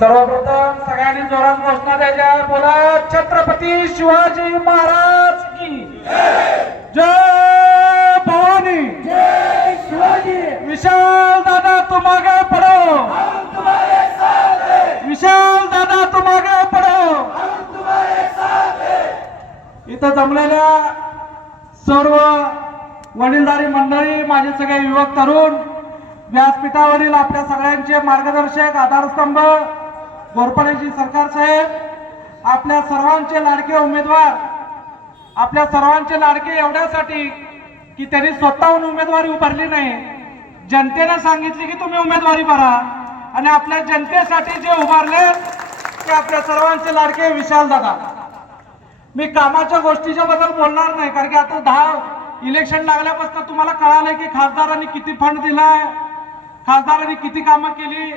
सर्वप्रथम सगळ्यांनी जोरात घोषणा द्यायच्या, बोला छत्रपती शिवाजी महाराज की जय भवानी, जय शिवाजी। विशाल दादा तुम आगे पढ़ो, हम तुम्हारे साथ हैं, विशाल दादा तुम आगे पढ़ो। हम तुम्हारे साथ हैं। इथं जमलेल्या सर्व वडीलधारी मंडळी, माझे सगळे युवक तरुण, व्यासपीठावरील आपल्या सगळ्यांचे मार्गदर्शक, आधारस्तंभ, घोरपडेजी सरकार साहेब, आपल्या सर्वांचे लाडके उमेदवार, आपल्या सर्वांचे लाडके एवढ्यासाठी की त्यांनी स्वतःहून उमेदवारी उभारली नाही, जनतेने सांगितले की तुम्ही उमेदवारी भरा, आणि आपल्या जनतेसाठी जे उभारले ते आपल्या सर्वांचे लाडके विशाल दादा। मी कामाच्या गोष्टीच्या बद्दल बोलणार नाही, कारण की आता 10 इलेक्शन लागल्यापासून तुम्हाला कळालंय की खासदारांनी किती फंड दिलाय, खासदारांनी किती कामं केली,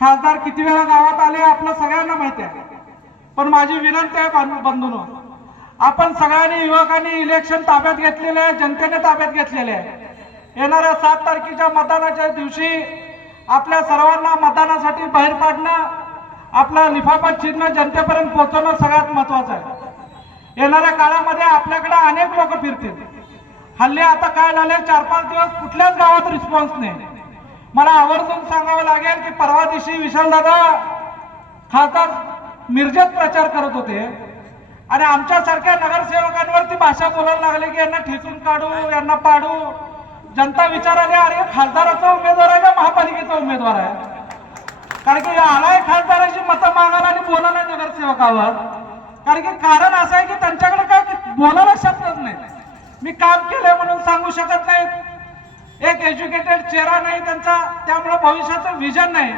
खासदार किती वेळा गावात आले, आपल्या सगळ्यांना माहिती आहे। पण माझी विनंती आहे बंधूंनो, आपण सगळ्यांनी युवकांनी इलेक्शन ताब्यात घेतलेले आहे, जनतेने ताब्यात घेतलेले आहे। येणाऱ्या 7 तारखेच्या मतदानाच्या दिवशी आपल्या सर्वांना मतदानासाठी बाहेर पाडणं, आपला लिफाफा चिन्ह जनतेपर्यंत पोहोचवणं सगळ्यात महत्वाचं आहे। येणाऱ्या काळामध्ये आपल्याकडे अनेक लोक फिरतील। हल्ली आता काय झाले, 4-5 दिवस कुठल्याच गावात रिस्पॉन्स नाही। मला आवर्जून सांगावं लागेल की परवा दिवशी विशाल दादा खासदार मिरजेत प्रचार करत होते, आणि आमच्यासारख्या नगरसेवकांवरती भाषा बोलायला लागले की यांना ठेचून काढू, यांना पाडू। जनता विचाराले, अरे खासदाराचा उमेदवार आहे का महापालिकेचा उमेदवार आहे? कारण की आलाय खासदाराची मतं मागायला आणि बोलायला नगरसेवकावर। कारण असं आहे की त्यांच्याकडे काय बोलायला शब्दच नाही। मी काम केलंय म्हणून सांगू शकत नाही, एक एज्युकेटेड चेहरा नाही त्यांचा, त्यामुळे भविष्याचं विजन नाही।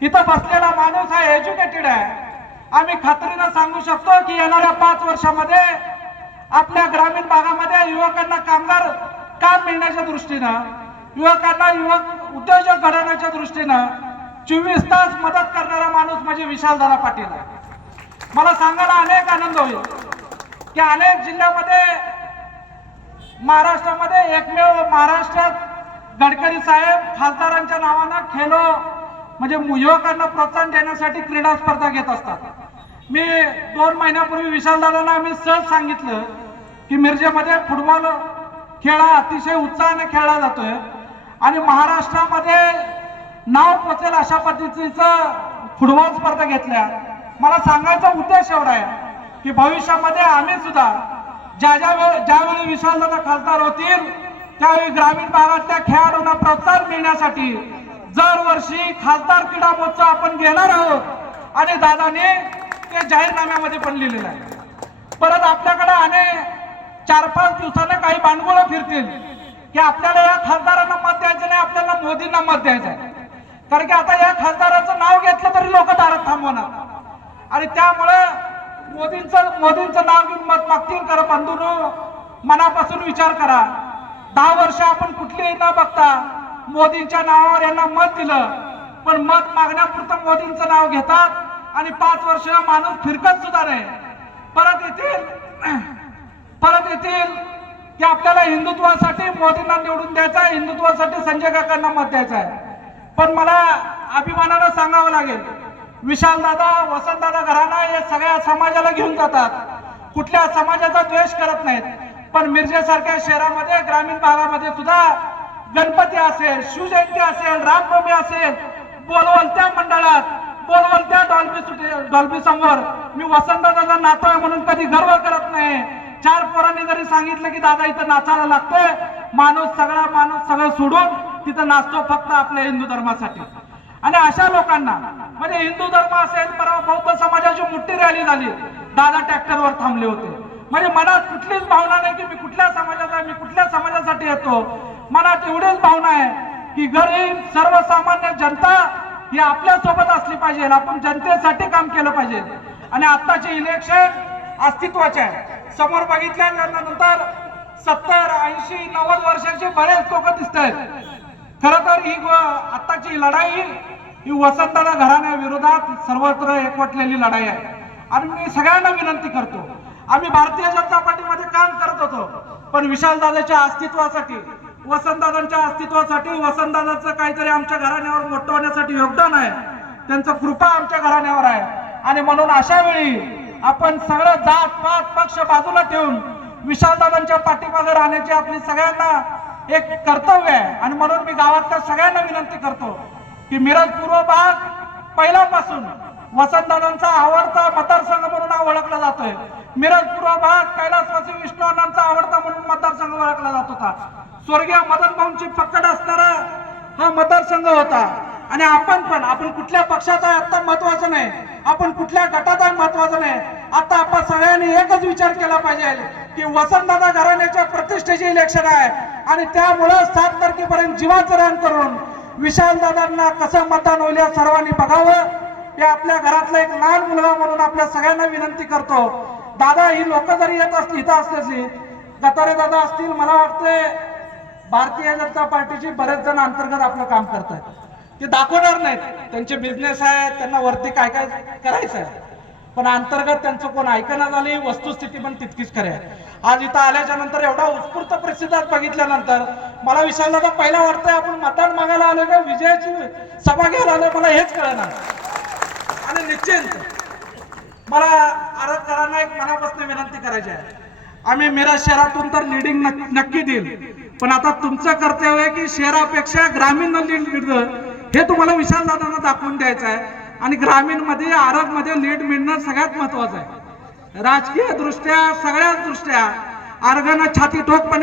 इथं बसलेला माणूस हा एज्युकेटेड आहे। आम्ही खात्रीनं सांगू शकतो की येणाऱ्या 5 वर्षामध्ये आपल्या ग्रामीण भागामध्ये युवकांना कामगार काम मिळण्याच्या दृष्टीनं, युवकांना युवक उद्योजक घडवण्याच्या दृष्टीनं 24 तास मदत करणारा माणूस म्हणजे विशालदादा पाटील आहे। मला सांगायला अनेक आनंद होईल की अनेक जिल्ह्यामध्ये, महाराष्ट्रामध्ये एकमेव महाराष्ट्रात गडकरी साहेब खासदारांच्या नावानं खेलो म्हणजे युवकांना प्रोत्साहन देण्यासाठी क्रीडा स्पर्धा घेत असतात। मी 2 महिन्यापूर्वी विशालदादांना आम्ही सहज सांगितलं की मिरजेमध्ये फुटबॉल खेळ अतिशय उत्साहाने खेळला जातोय, आणि महाराष्ट्रामध्ये नाव पोचेल अशा पद्धतीचं फुटबॉल स्पर्धा घेतल्या। मला सांगायचा उद्देश एवढा आहे की भविष्यामध्ये आम्ही सुद्धा ज्यावेळी विशालदादा खासदार होतील त्यावेळी ग्रामीण भागातल्या खेळाडूंना प्रोत्साहन मिळण्यासाठी दरवर्षी खासदार क्रीडा महोत्सव आपण घेणार आहोत, आणि दादाने ते जाहीरनाम्यामध्ये पण लिहिलेलं आहे। परत आपल्याकडे अनेक 4-5 दिवसांना काही भांडवलं फिरतील की आपल्याला या खासदारांना मत द्यायचं नाही, आपल्याला मोदींना मत द्यायचं आहे। कारण की आता या खासदाराचं नाव घेतलं तरी लोक दारात थांबवणार, आणि त्यामुळे मोदींचं नाव घेऊन मत मागतील। खरं बंधूंनो, मनापासून विचार करा, 10 वर्ष आपण कुठलीही न बघता मोदींच्या नावावर यांना मत दिलं, पण मत मागण्यापुरतं मोदींचं नाव घेतात, आणि 5 वर्ष माणूस फिरकत सुद्धा नाही। परत येतील की आपल्याला हिंदुत्वासाठी मोदींना निवडून द्यायचं आहे, हिंदुत्वासाठी संजय काकांना मत द्यायचं आहे। पण मला अभिमानानं सांगावं लागेल, विशालदादा, वसंतदादा घराणा हे सगळ्या समाजाला घेऊन जातात, कुठल्या समाजाचा द्वेष करत नाहीत। पण मिरजेसारख्या शहरामध्ये, ग्रामीण भागामध्ये सुद्धा गणपती असेल, शिवजयंती असेल, रामनवमी असेल, बोलवल त्या मंडळात, बोलवल त्या डॉल्बी समोर मी वसंतदादाचा नातो आहे म्हणून कधी गर्व करत नाही। 4 पोरांनी जरी सांगितलं की दादा इथं नाचायला लागतंय, माणूस सगळं सोडून तिथं नाचतो फक्त आपल्या हिंदू धर्मासाठी। आणि अशा लोकांना म्हणजे हिंदू धर्म असेल, परवा बौद्ध समाजाची मोठी रॅली झाली, दादा ट्रॅक्टरवर थांबले होते। म्हणजे मनात कुठलीच भावना नाही की मी कुठल्या समाजाचा, मी कुठल्या समाजासाठी येतो। मनात एवढीच भावना आहे की गरीब सर्वसामान्य जनता ही आपल्या सोबत असली पाहिजे, आपण जनतेसाठी काम केलं पाहिजे। आणि आताचे इलेक्शन अस्तित्वाचे आहे। समोर बघितल्यानंतर 70, 80, 90 वर्षाचे बरेच लोक दिसत आहेत। खरं तर ही आताची लढाई ही वसंतदादा घराण्याविरोधात सर्वत्र एकवटलेली लढाई आहे। आणि मी सगळ्यांना विनंती करतो, आम्ही भारतीय जनता पार्टीमध्ये काम करत होतो, पण विशालदादाच्या अस्तित्वासाठी, वसंतदादांच्या अस्तित्वासाठी, वसंतदादांचं काहीतरी आमच्या घराण्यावर मोठं होण्यासाठी योगदान आहे, त्यांचं कृपा आमच्या घराण्यावर आहे. आणि म्हणून अशा वेळी आपण सगळं जात पात पक्ष बाजूला ठेवून विशालदादांच्या पाठीमागे राहण्याची आपली सगळ्यांना एक कर्तव्य आहे. आणि म्हणून मी गावातल्या सगळ्यांना विनंती करतो की मिरज पूर्व भाग पहिल्यापासून वसंतदादांचा आवडता मतदारसंघ म्हणून ओळखला जातोय. मिरज पूर्व भाग कैलासवासी विष्णू अण्णांचा आवडता म्हणून मतदारसंघ ओळखला जात होता. स्वर्गीय मदन भाऊंची पकड असणारा हा मतदारसंघ होता. आणि आपण कुठल्या पक्षात आहे आता महत्वाचं नाही, आपण कुठल्या गटात आहे महत्वाचं नाही. आता आपण सगळ्यांनी एकच विचार केला पाहिजे की वसंतदादा घराण्याच्या प्रतिष्ठेचे इलेक्शन आहे आणि त्यामुळे 7 तारखेपर्यंत जीवाचं रान करून विशालदादांना कसं मतदान होईल या सर्वांनी बघावं. हे आपल्या घरातला एक लहान मुलगा म्हणून आपल्या सगळ्यांना विनंती करतो. दादा ही लोक जरी येत असली इथं असल्याची गतारे दादा असतील, मला वाटतंय भारतीय जनता पार्टीची बरेच जण अंतर्गत आपलं काम करतात. ते दाखवणार नाहीत, त्यांचे बिझनेस आहे, त्यांना वरती काय काय करायचं आहे, पण अंतर्गत त्यांचं कोण ऐकणं झाली. वस्तुस्थिती पण तितकीच खरी आहे. आज इथं आल्याच्या नंतर एवढा उत्स्फूर्त प्रतिसाद बघितल्यानंतर मला विशालदादा पहिला वाटतंय आपण मतदान मागायला आलो का विजयाची सभा घ्यायला आलो मला हेच कळणार. आणि निश्चित मला आरक्षकांना एक मनापासून विनंती करायची आहे. आम्ही मिरज शहरातून तर लीडिंग नक्की देईल, पण आता तुमचं कर्तव्य आहे की शहरापेक्षा ग्रामीण लीड हे तुम्हाला विशालदादांना दाखवून द्यायचं आहे. आणि ग्रामीण मध्ये आरग मध्ये लीड मिळणं सगळ्यात महत्वाचं आहे. राजकीय दृष्ट्या सगळ्याच दृष्ट्या आरगानं छाती ठोकपणे